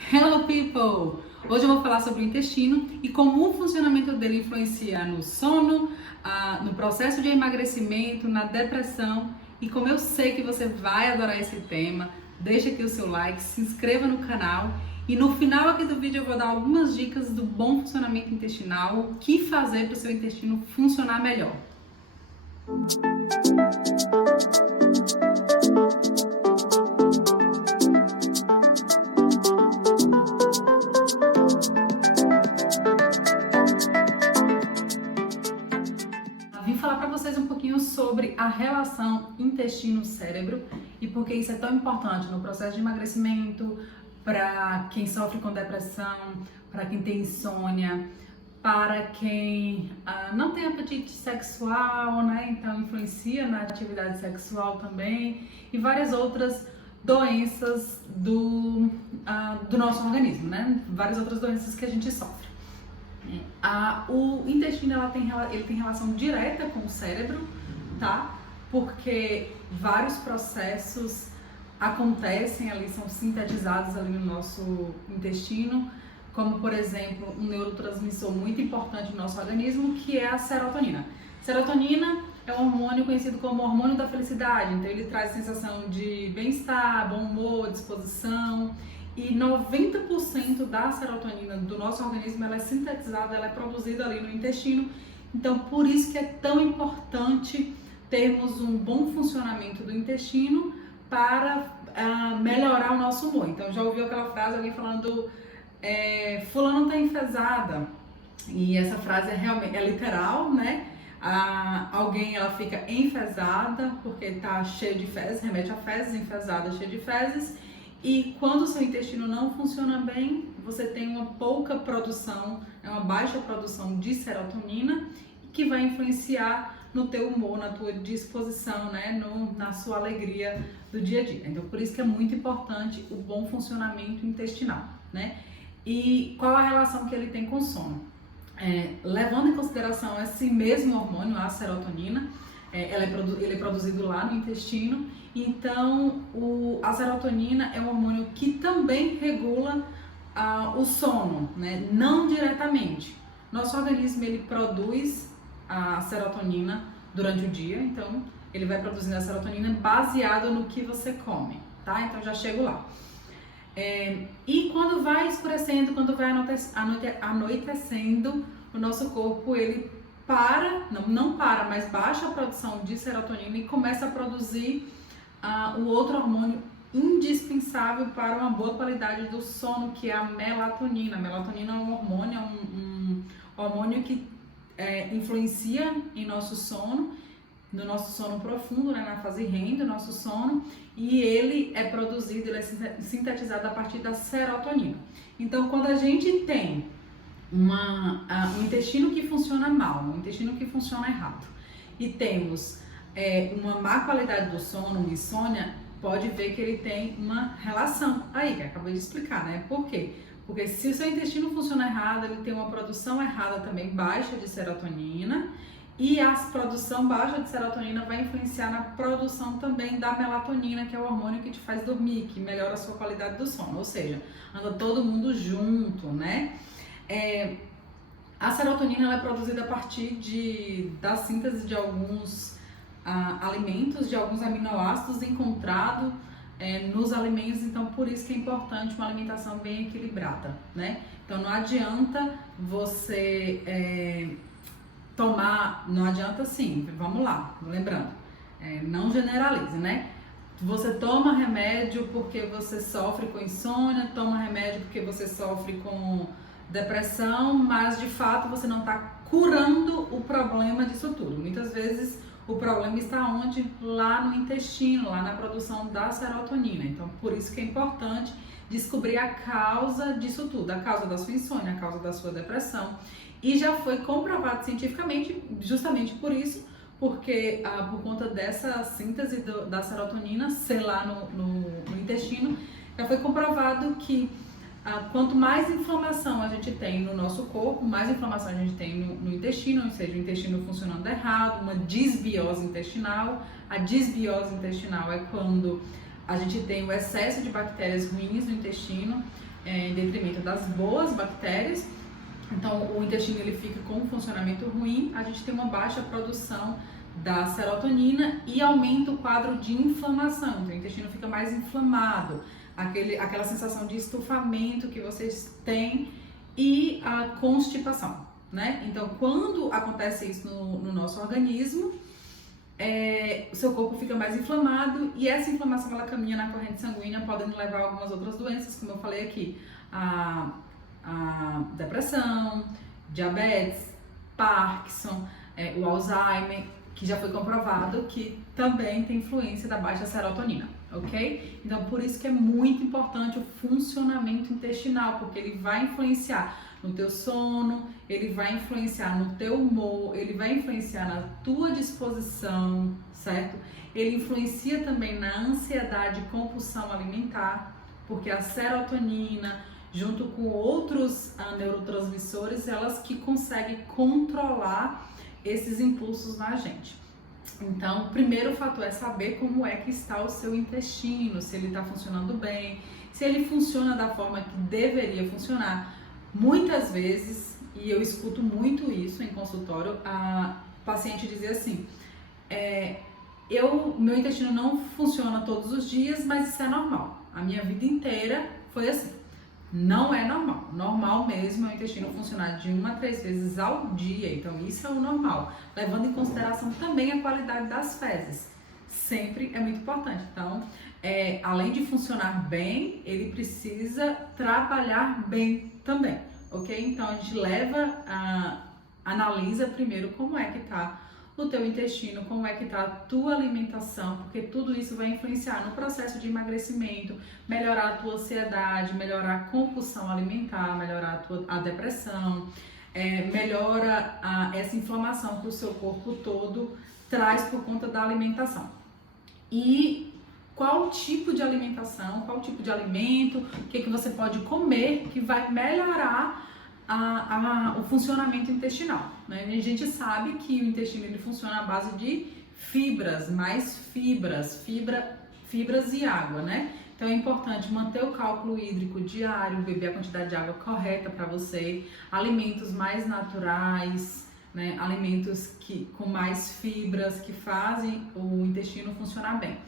Hello people! Hoje eu vou falar sobre o intestino e como o funcionamento dele influencia no sono, no processo de emagrecimento, na depressão. E como eu sei que você vai adorar esse tema, deixa aqui o seu like, se inscreva no canal e no final aqui do vídeo eu vou dar algumas dicas do bom funcionamento intestinal, o que fazer para o seu intestino funcionar melhor. Vim falar para vocês um pouquinho sobre a relação intestino-cérebro e por que isso é tão importante no processo de emagrecimento, para quem sofre com depressão, para quem tem insônia, para quem não tem apetite sexual, né? Então influencia na atividade sexual também e várias outras doenças do nosso organismo, né? Várias outras doenças que a gente sofre. O intestino ele tem relação direta com o cérebro, tá? Porque vários processos acontecem ali, são sintetizados ali no nosso intestino, como por exemplo um neurotransmissor muito importante no nosso organismo, que é a serotonina. Serotonina é um hormônio conhecido como hormônio da felicidade, então ele traz sensação de bem-estar, bom humor, disposição. E 90% da serotonina do nosso organismo ela é sintetizada, ela é produzida ali no intestino. Então, por isso que é tão importante termos um bom funcionamento do intestino para melhorar o nosso humor. Então, já ouviu aquela frase, alguém falando, fulano tá enfesada. E essa frase é literal, né? Alguém ela fica enfesada porque tá cheio de fezes, remete a fezes, enfesada, cheia de fezes. E quando o seu intestino não funciona bem, você tem uma pouca produção, uma baixa produção de serotonina, que vai influenciar no teu humor, na tua disposição, né, na sua alegria do dia a dia. Então, por isso que é muito importante o bom funcionamento intestinal, né? E qual a relação que ele tem com o sono? Levando em consideração esse mesmo hormônio, a serotonina, ele é produzido lá no intestino, então a serotonina é um hormônio que também regula o sono, né? Não diretamente. Nosso organismo ele produz a serotonina durante o dia, então ele vai produzindo a serotonina baseado no que você come, tá? Então já chego lá. E quando vai escurecendo, quando vai anoitecendo, o nosso corpo ele não para, mas baixa a produção de serotonina e começa a produzir o outro hormônio indispensável para uma boa qualidade do sono, que é a melatonina. A melatonina é um hormônio, um hormônio que influencia em nosso sono, no nosso sono profundo, né, na fase REM do nosso sono, e ele é produzido, ele é sintetizado a partir da serotonina. Então, quando a gente tem um intestino que funciona mal, um intestino que funciona errado, e temos uma má qualidade do sono, uma insônia, pode ver que ele tem uma relação aí, que eu acabei de explicar, né? Por quê? Porque se o seu intestino funciona errado, ele tem uma produção errada também, baixa de serotonina, e a produção baixa de serotonina vai influenciar na produção também da melatonina, que é o hormônio que te faz dormir, que melhora a sua qualidade do sono, ou seja, anda todo mundo junto, né? A serotonina ela é produzida a partir da síntese de alguns alimentos, de alguns aminoácidos encontrados nos alimentos, então por isso que é importante uma alimentação bem equilibrada, né? Então não adianta você não adianta sim, vamos lá, lembrando, não generalize, né? Você toma remédio porque você sofre com insônia, toma remédio porque você sofre com depressão, mas de fato você não está curando o problema disso tudo. Muitas vezes o problema está onde? Lá no intestino, lá na produção da serotonina. Então, por isso que é importante descobrir a causa disso tudo, a causa da sua insônia, a causa da sua depressão. E já foi comprovado cientificamente, justamente por isso, porque por conta dessa síntese da serotonina ser lá no intestino, já foi comprovado que quanto mais inflamação a gente tem no nosso corpo, mais inflamação a gente tem no intestino, ou seja, o intestino funcionando errado, uma disbiose intestinal. A disbiose intestinal é quando a gente tem o excesso de bactérias ruins no intestino, em detrimento das boas bactérias. Então, o intestino ele fica com um funcionamento ruim, a gente tem uma baixa produção da serotonina e aumenta o quadro de inflamação. Então, o intestino fica mais inflamado, aquela sensação de estufamento que vocês têm e a constipação, né? Então, quando acontece isso no nosso organismo, o seu corpo fica mais inflamado e essa inflamação ela caminha na corrente sanguínea, podendo levar a algumas outras doenças, como eu falei aqui, a depressão, diabetes, Parkinson, o Alzheimer, que já foi comprovado que também tem influência da baixa serotonina, ok? Então, por isso que é muito importante o funcionamento intestinal, porque ele vai influenciar no teu sono, ele vai influenciar no teu humor, ele vai influenciar na tua disposição, certo? Ele influencia também na ansiedade e compulsão alimentar, porque a serotonina, junto com outros neurotransmissores, elas que conseguem controlar esses impulsos na gente. Então, o primeiro fator é saber como é que está o seu intestino, se ele está funcionando bem, se ele funciona da forma que deveria funcionar. Muitas vezes, e eu escuto muito isso em consultório, a paciente dizer assim, meu intestino não funciona todos os dias, mas isso é normal. A minha vida inteira foi assim. Não é normal. Normal mesmo é o intestino funcionar de 1 a 3 vezes ao dia. Então, isso é o normal. Levando em consideração também a qualidade das fezes. Sempre é muito importante. Então, além de funcionar bem, ele precisa trabalhar bem também. Ok? Então, a gente analisa primeiro como é que tá o teu intestino, como é que está a tua alimentação, porque tudo isso vai influenciar no processo de emagrecimento, melhorar a tua ansiedade, melhorar a compulsão alimentar, melhorar a depressão, melhora essa inflamação que o seu corpo todo traz por conta da alimentação. E qual tipo de alimentação, qual tipo de alimento, o que você pode comer que vai melhorar o funcionamento intestinal, né? A gente sabe que o intestino ele funciona à base de fibras, mais fibras e água, né? Então é importante manter o cálculo hídrico diário, beber a quantidade de água correta para você, alimentos mais naturais, né? Alimentos com mais fibras que fazem o intestino funcionar bem,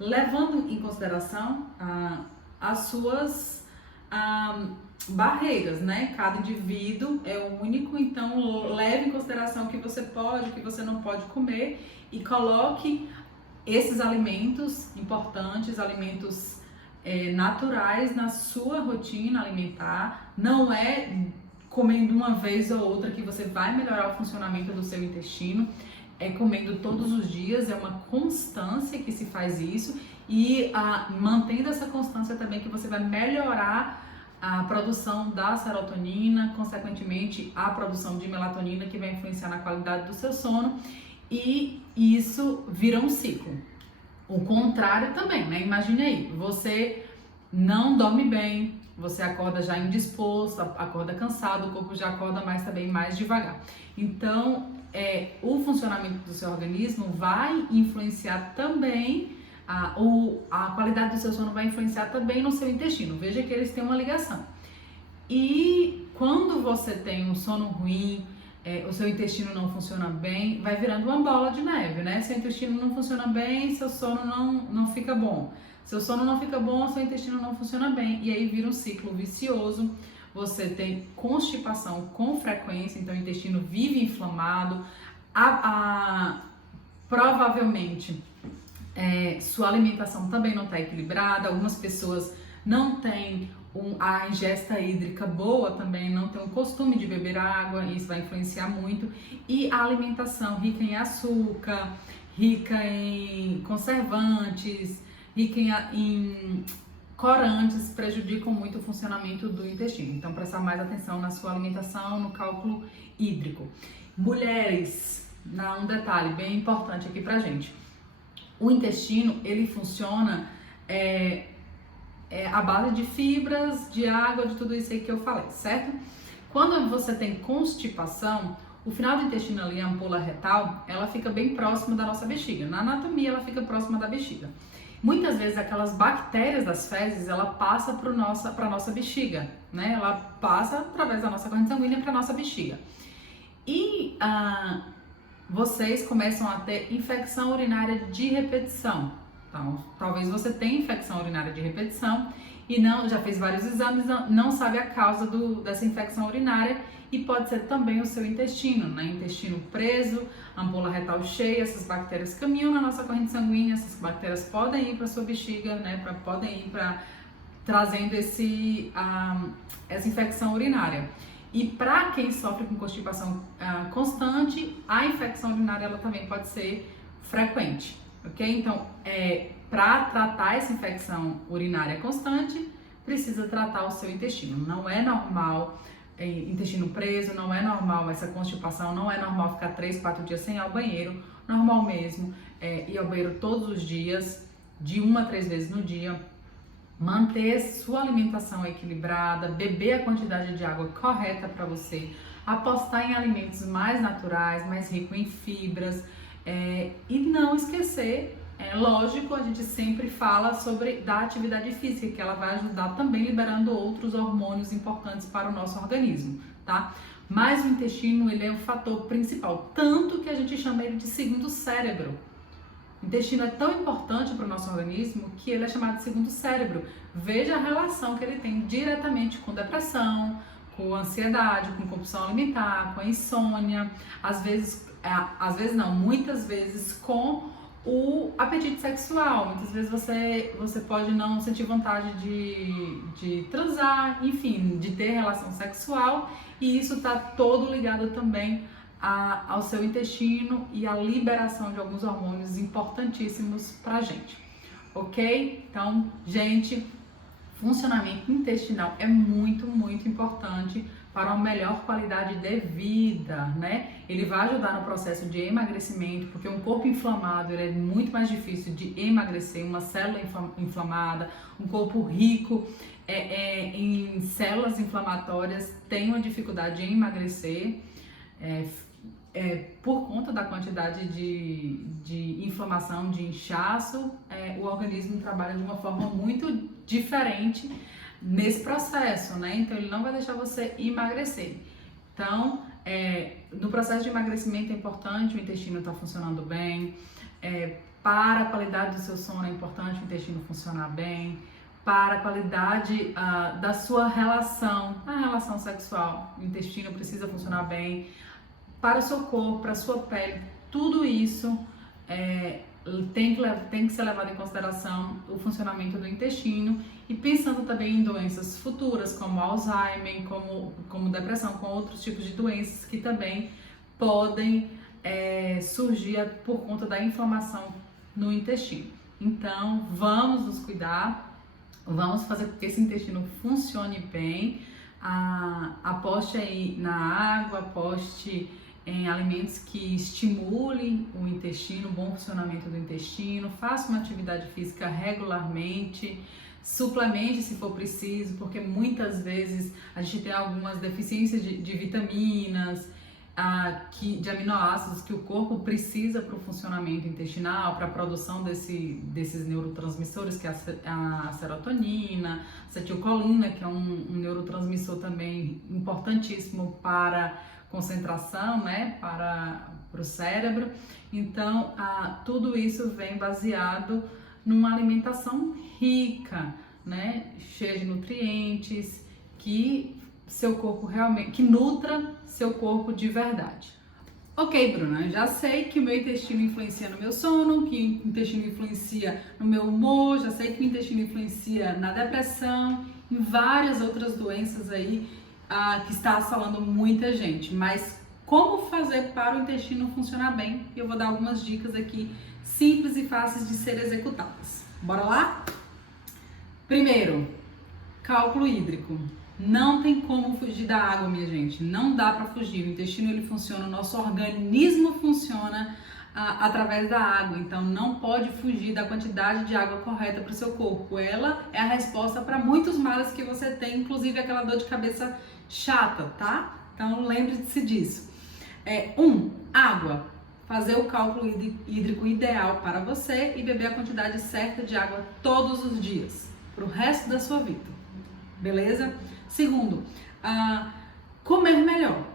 levando em consideração as suas barreiras, né? Cada indivíduo é único, então leve em consideração o que você pode, o que você não pode comer e coloque esses alimentos importantes, alimentos naturais na sua rotina alimentar. Não é comendo uma vez ou outra que você vai melhorar o funcionamento do seu intestino, é comendo todos os dias, é uma constância que se faz isso e mantendo essa constância também que você vai melhorar a produção da serotonina, consequentemente a produção de melatonina, que vai influenciar na qualidade do seu sono, e isso vira um ciclo. O contrário também, né? Imagine aí, você não dorme bem, você acorda já indisposto, acorda cansado, o corpo já acorda mais também mais devagar. Então, o funcionamento do seu organismo vai influenciar também a qualidade do seu sono, vai influenciar também no seu intestino. Veja que eles têm uma ligação. E quando você tem um sono ruim, o seu intestino não funciona bem, vai virando uma bola de neve, né? Seu intestino não funciona bem, seu sono não fica bom. Seu sono não fica bom, seu intestino não funciona bem. E aí vira um ciclo vicioso. Você tem constipação com frequência, então o intestino vive inflamado. Provavelmente sua alimentação também não está equilibrada. Algumas pessoas não têm a ingesta hídrica boa também, não tem o costume de beber água, isso vai influenciar muito. E a alimentação rica em açúcar, rica em conservantes, rica em corantes, prejudicam muito o funcionamento do intestino. Então, prestar mais atenção na sua alimentação, no cálculo hídrico. Mulheres, um detalhe bem importante aqui pra gente. O intestino, ele funciona à base de fibras, de água, de tudo isso aí que eu falei, certo? Quando você tem constipação, o final do intestino ali, a ampola retal, ela fica bem próxima da nossa bexiga. Na anatomia, ela fica próxima da bexiga. muitas vezes aquelas bactérias das fezes, ela passa para nossa bexiga, né? Ela passa através da nossa corrente sanguínea para nossa bexiga. E vocês começam a ter infecção urinária de repetição. Então, talvez você tenha infecção urinária de repetição e já fez vários exames, não sabe a causa dessa infecção urinária, e pode ser também o seu intestino, né? Intestino preso, ampola retal cheia, essas bactérias caminham na nossa corrente sanguínea, essas bactérias podem ir para sua bexiga, né? Podem ir trazendo essa infecção urinária. E para quem sofre com constipação constante, a infecção urinária ela também pode ser frequente, ok? Então, para tratar essa infecção urinária constante, precisa tratar o seu intestino. Não é normal intestino preso, não é normal essa constipação, não é normal ficar 3, 4 dias sem ir ao banheiro. Normal mesmo ir ao banheiro todos os dias, de 1 a 3 vezes no dia. Manter sua alimentação equilibrada, beber a quantidade de água correta para você, apostar em alimentos mais naturais, mais ricos em fibras, e não esquecer, lógico, a gente sempre fala da atividade física, que ela vai ajudar também liberando outros hormônios importantes para o nosso organismo, tá? Mas o intestino, ele é o fator principal, tanto que a gente chama ele de segundo cérebro. O intestino é tão importante para o nosso organismo que ele é chamado de segundo cérebro. Veja a relação que ele tem diretamente com depressão, com ansiedade, com compulsão alimentar, com a insônia, muitas vezes com o apetite sexual. Muitas vezes você pode não sentir vontade de transar, enfim, de ter relação sexual, e isso está todo ligado também ao seu intestino e à liberação de alguns hormônios importantíssimos pra gente, ok? Então, gente, funcionamento intestinal é muito, muito importante para uma melhor qualidade de vida, né? Ele vai ajudar no processo de emagrecimento, porque um corpo inflamado ele é muito mais difícil de emagrecer. Uma célula inflamada, um corpo rico em células inflamatórias tem uma dificuldade em emagrecer, por conta da quantidade de inflamação, de inchaço. O organismo trabalha de uma forma muito diferente nesse processo, né? Então ele não vai deixar você emagrecer. Então, no processo de emagrecimento é importante o intestino estar funcionando bem, para a qualidade do seu sono é importante o intestino funcionar bem, para a qualidade da sua relação, a relação sexual, o intestino precisa funcionar bem, para o seu corpo, para a sua pele, tudo isso tem que ser levado em consideração o funcionamento do intestino, e pensando também em doenças futuras como Alzheimer, como depressão, com outros tipos de doenças que também podem surgir por conta da inflamação no intestino. Então, vamos nos cuidar, vamos fazer com que esse intestino funcione bem. Aposte aí na água, aposte em alimentos que estimulem o intestino, o bom funcionamento do intestino. Faça uma atividade física regularmente, suplemente se for preciso, porque muitas vezes a gente tem algumas deficiências de vitaminas, de aminoácidos que o corpo precisa para o funcionamento intestinal, para a produção desses neurotransmissores, que é a serotonina, a acetilcolina, que é um neurotransmissor também importantíssimo para concentração, né, para o cérebro. Então, tudo isso vem baseado numa alimentação rica, né, cheia de nutrientes, que seu corpo realmente, que nutra seu corpo de verdade. Ok, Bruna, já sei que o meu intestino influencia no meu sono, que o intestino influencia no meu humor, já sei que o intestino influencia na depressão, em várias outras doenças aí que está assolando muita gente. Mas como fazer para o intestino funcionar bem? Eu vou dar algumas dicas aqui simples e fáceis de serem executadas. Bora lá? Primeiro, cálculo hídrico. Não tem como fugir da água, minha gente. Não dá para fugir. O intestino ele funciona, o nosso organismo funciona através da água. Então não pode fugir da quantidade de água correta para o seu corpo. Ela é a resposta para muitos males que você tem, inclusive aquela dor de cabeça chata, tá? Então lembre-se disso. Água. fazer o cálculo hídrico ideal para você e beber a quantidade certa de água todos os dias, para o resto da sua vida, beleza? Segundo, comer melhor.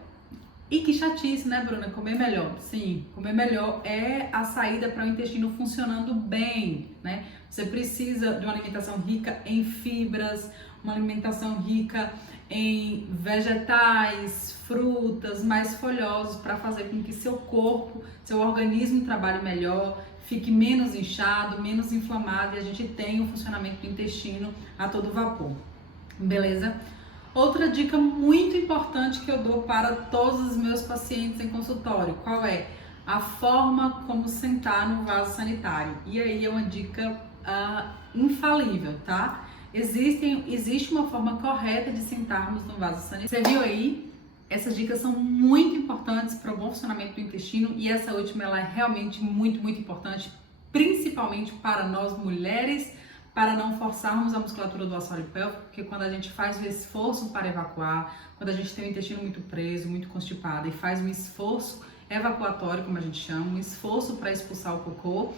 E que chatice, né, Bruna? Comer melhor. Sim, comer melhor é a saída para o intestino funcionando bem, né? Você precisa de uma alimentação rica em fibras, uma alimentação rica em vegetais, frutas, mais folhosos, para fazer com que seu corpo, seu organismo trabalhe melhor, fique menos inchado, menos inflamado e a gente tenha o funcionamento do intestino a todo vapor. Beleza? Outra dica muito importante que eu dou para todos os meus pacientes em consultório, qual é? A forma como sentar no vaso sanitário. E aí é uma dica infalível, tá? Existe uma forma correta de sentarmos no vaso sanitário. Você viu aí? Essas dicas são muito importantes para o bom funcionamento do intestino e essa última ela é realmente muito importante, principalmente para nós mulheres, para não forçarmos a musculatura do assoalho pélvico, porque quando a gente faz o esforço para evacuar, quando a gente tem o intestino muito preso, muito constipado e faz um esforço evacuatório, como a gente chama, um esforço para expulsar o cocô,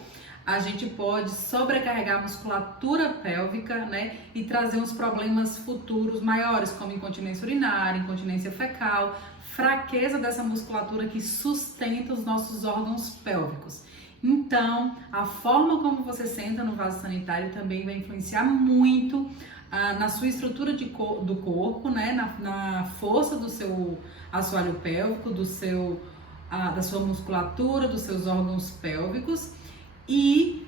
a gente pode sobrecarregar a musculatura pélvica, né, e trazer uns problemas futuros maiores, como incontinência urinária, incontinência fecal, fraqueza dessa musculatura que sustenta os nossos órgãos pélvicos. Então, a forma como você senta no vaso sanitário também vai influenciar muito na sua estrutura do corpo, né? Na força do seu assoalho pélvico, da sua musculatura, dos seus órgãos pélvicos e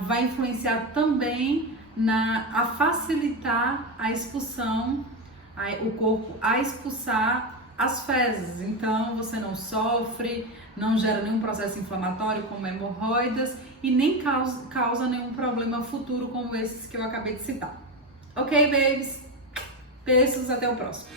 vai influenciar também a facilitar a expulsão, o corpo a expulsar as fezes, então você não sofre, não gera nenhum processo inflamatório como hemorroidas e nem causa nenhum problema futuro como esses que eu acabei de citar. Ok, babies? Beijos, até o próximo.